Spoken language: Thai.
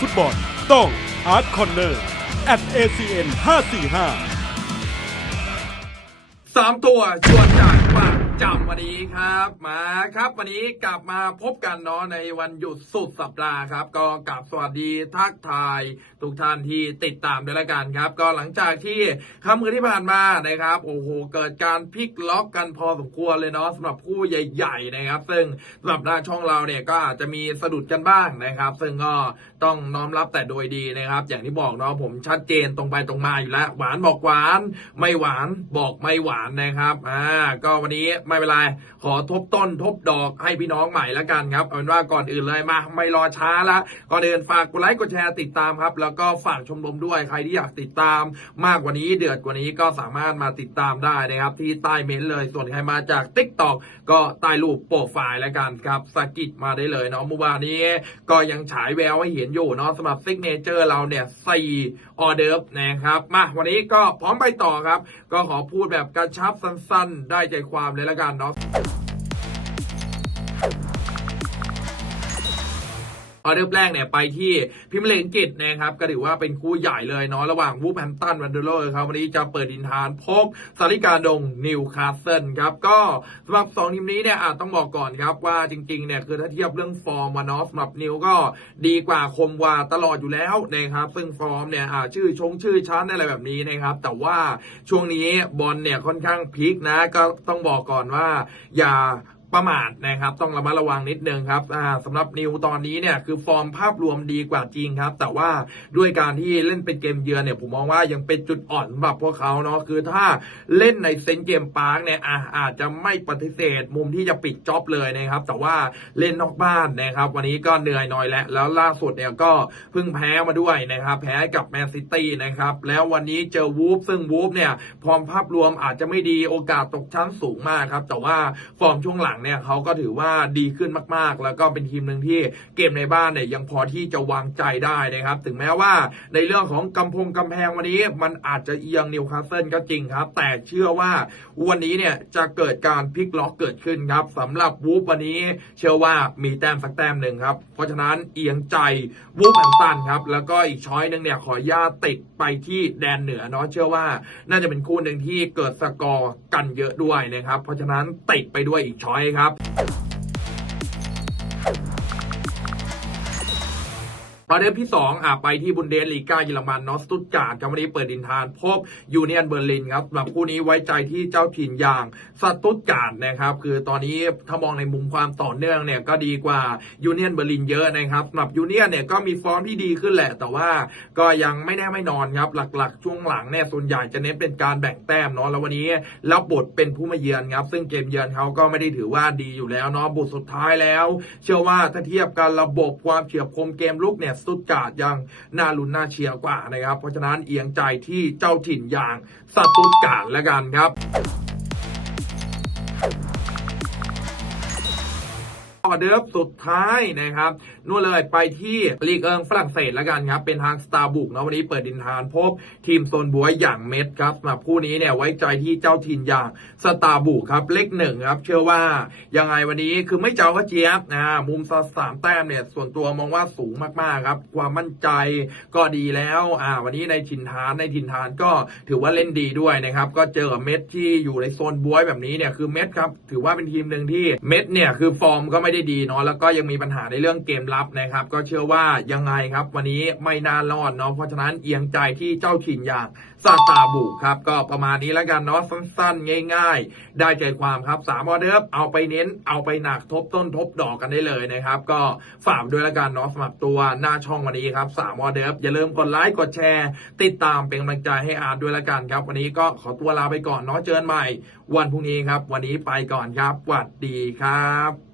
ฟุตบอล ต้องอาร์ตคอนเนอร์ at acn 545 สามตัวชวนจายปาก จำวันนี้ครับมาครับวันนี้กลับมาพบกันเนาะในวันหยุดสุดสัปดาห์ครับ ก็กลับสวัสดีทักทาย ทุกท่านที่ติดตามด้วยละกันครับ ก็หลังจากที่ค่ำคืนที่ผ่านมานะครับโอ้โหเกิดการพลิกล็อกกันพอสมควรเลยเนาะสำหรับคู่ใหญ่ๆนะครับ ซึ่งสำหรับหน้าช่องเราเนี่ยก็อาจจะมีสะดุดกันบ้างนะครับ ซึ่งก็ต้องน้อมรับแต่โดยดีนะครับ อย่างที่บอกเนาะผมชัดเจนตรงไปตรงมาอยู่แล้วหวานบอกหวาน ไม่หวานบอกไม่หวานนะครับอ่าก็วันนี้ไม่เป็นไรขอทบต้นทบดอกให้พี่น้องใหม่แล้วกันครับเอาเป็นว่าก่อนอื่นเลยมา ไม่รอช้าละก่อนอื่นฝากกดไลค์กดแชร์ติดตามครับ แล้วก็ฝากชมรมด้วยใครที่อยากติดตาม มากกว่านี้เดือดกว่านี้ก็สามารถมาติดตามได้นะครับ ที่ใต้เมนเลย ส่วนใครมาจาก t ิ k t o k ก็ใต้รูปโปรไฟล์แล้วกันครับสกิดมาได้เลยเนาะเมื่อวานนี้ก็ยังฉายแววให้เห็นอยู่เนาะสำหรับซิกเนเจอร์เราเนี่ยสี่ออเดิร์ฟนะครับมาวันนี้ก็พร้อมไปต่อครับ ก็ขอพูดแบบกระชับสั้น ๆ ได้ใจความเลยละกันเนาะ ออเดอร์แรกเนี่ยไปที่พิมเลงกิจนะครับก็ถือว่าเป็นคู่ใหญ่เลยเนาะระหว่างวูฟแฮมตันวันเดอร์โลครับวันนี้จะเปิดดินทานพบสาริกาดงนิวคาสเซิลครับก็สำหรับสองทีมนี้เนี่ยอาจต้องบอกก่อนครับว่าจริงๆเนี่ยคือถ้าเทียบเรื่องฟอร์มวานอฟสำหรับนิวก็ดีกว่าคมวาตลอดอยู่แล้วนะครับซึ่งฟอร์มเนี่ยอาชื่อชงชื่อชั้นอะไรแบบนี้นะครับแต่ว่าช่วงนี้บอลเนี่ยค่อนข้างพีคนะก็ต้องบอกก่อนว่าอย่า ประมาทนะครับต้องระมัดระวังนิดนึงครับอ่าสำหรับนิวตอนนี้เนี่ยคือฟอร์มภาพรวมดีกว่าจริงครับ แต่ว่าด้วยการที่เล่นเป็นเกมเยือนเนี่ยผมมองว่ายังเป็นจุดอ่อนสำหรับพวกเขาเนาะคือถ้าเล่นในเซนเกมปาร์กเนี่ยอะอาจจะไม่ปฏิเสธมุมที่จะปิดจ็อบเลยนะครับแต่ว่าเล่นนอกบ้านนะครับ วันนี้ก็เหนื่อยหน่อยแล้วแล้วล่าสุดเนี่ยก็เพิ่งแพ้มาด้วยนะครับแพ้กับแมนซิตี้นะครับแล้ววันนี้เจอวูฟซึ่งวูฟเนี่ยฟอร์มภาพรวมอาจจะไม่ดีโอกาสตกชั้นสูงมากครับแต่ว่าฟอร์มช่วงหลังเนี่ยเขาก็ถือว่าดีขึ้นมากๆ แล้วก็เป็นทีมหนึ่งที่เกมในบ้านเนี่ยยังพอที่จะวางใจได้นะครับ ถึงแม้ว่าในเรื่องของกำพงกำแพงวันนี้มันอาจจะเอียงนิวคาสเซิลก็จริงครับ แต่เชื่อว่าวันนี้เนี่ยจะเกิดการพลิกล็อกเกิดขึ้นครับสำหรับวูฟวันนี้ เชื่อว่ามีแต้มสักแต้มหนึ่งครับ เพราะฉะนั้นเอียงใจวูฟแฮมตันครับแล้วก็อีกช้อยหนึ่งเนี่ยขอญาตติดไปที่แดนเหนือเนาะเชื่อว่า น่าจะเป็นคู่หนึ่งที่เกิดสกอร์กันเยอะด้วยนะครับ เพราะฉะนั้นติดไปด้วยอีกช้อยครับ ประเด็นที่2อะไปที่บุนเดสลีกาเยอรมันนอสตุตการ์ดครับวันนี้เปิดดินทานพบยูเนียนเบอร์ลินครับสำหรับคู่นี้ไว้ใจที่เจ้าถิ่นอย่างสตุตการ์ดนะครับคือตอนนี้ถ้ามองในมุมความต่อเนื่องเนี่ยก็ดีกว่ายูเนียนเบอร์ลินเยอะนะครับสำหรับยูเนียนเนี่ยก็มีฟอร์มที่ดีขึ้นแหละ แต่ว่าก็ยังไม่แน่ไม่นอนครับหลักๆ ช่วงหลังเนี่ยส่วนใหญ่จะเน้นเป็นการแบ่งแต้มเนาะแล้ววันนี้รับบทเป็นผู้มาเยือนครับซึ่งเกมเยือนเขาก็ไม่ได้ถือว่าดีอยู่แล้วเนาะบทสุดท้ายแล้ว เชื่อว่าถ้าเทียบกันระบบความเฉียบคมเกมลุกเนี่ยสตุตการ์ดยังน่าลุ้นน่าเชียร์กว่านะครับ เพราะฉะนั้นเอียงใจที่เจ้าถิ่นอย่างสตุตการ์ดแล้วกันครับ ออเดิร์ฟสุดท้ายนะครับนู่นเลยไปที่ลีกเอิงฝรั่งเศสแล้วกันครับเป็นทางสตาร์บุกนะวันนี้เปิดดินทานพบทีมโซนบัวอย่างเม็ดครับสำหรับคู่นี้เนี่ยไว้ใจที่เจ้าถิ่นอย่างสตาร์บุกครับเลขหนึ่งครับเชื่อว่ายังไงวันนี้คือไม่เจ้าก็เจี๊ยบนะมุมสามแต้มเนี่ยส่วนตัวมองว่าสูงมากๆครับความมั่นใจก็ดีแล้วอ่าวันนี้ในถิ่นฐานในถิ่นฐานก็ถือว่าเล่นดีด้วยนะครับก็เจอเม็ดที่อยู่ในโซนบวยแบบนี้เนี่ยคือเม็ดครับถือว่าเป็นทีมหนึ่งที่เม็ดเนี่ยคือฟอร์มก็ไม่ได้ดีเนาะแล้วก็ยังมีปัญหาในเรื่องเกมรับนะครับ ก็เชื่อว่ายังไงครับ วันนี้ไม่น่ารอดเนาะเพราะฉะนั้นเอียงใจที่เจ้าถิ่นอย่างซาตาบุกครับ ก็ประมาณนี้แล้วกันเนาะสั้นๆ ง่าย ๆ ได้ใจความครับสามออเดิร์ฟเอาไปเน้นเอาไปหนักทบต้นทบดอกกันได้เลยนะครับ ก็ฝากด้วยแล้วกันเนาะสำหรับตัวหน้าช่องวันนี้ครับสามออเดิร์ฟอย่าลืมกดไลค์กดแชร์ ติดตามเป็นกำลังใจให้อาร์ตด้วยแล้วกันครับ วันนี้ก็ขอตัวลาไปก่อนเนาะเจอกันใหม่ วันพรุ่งนี้ครับ วันนี้ไปก่อนครับสวัสดีครับ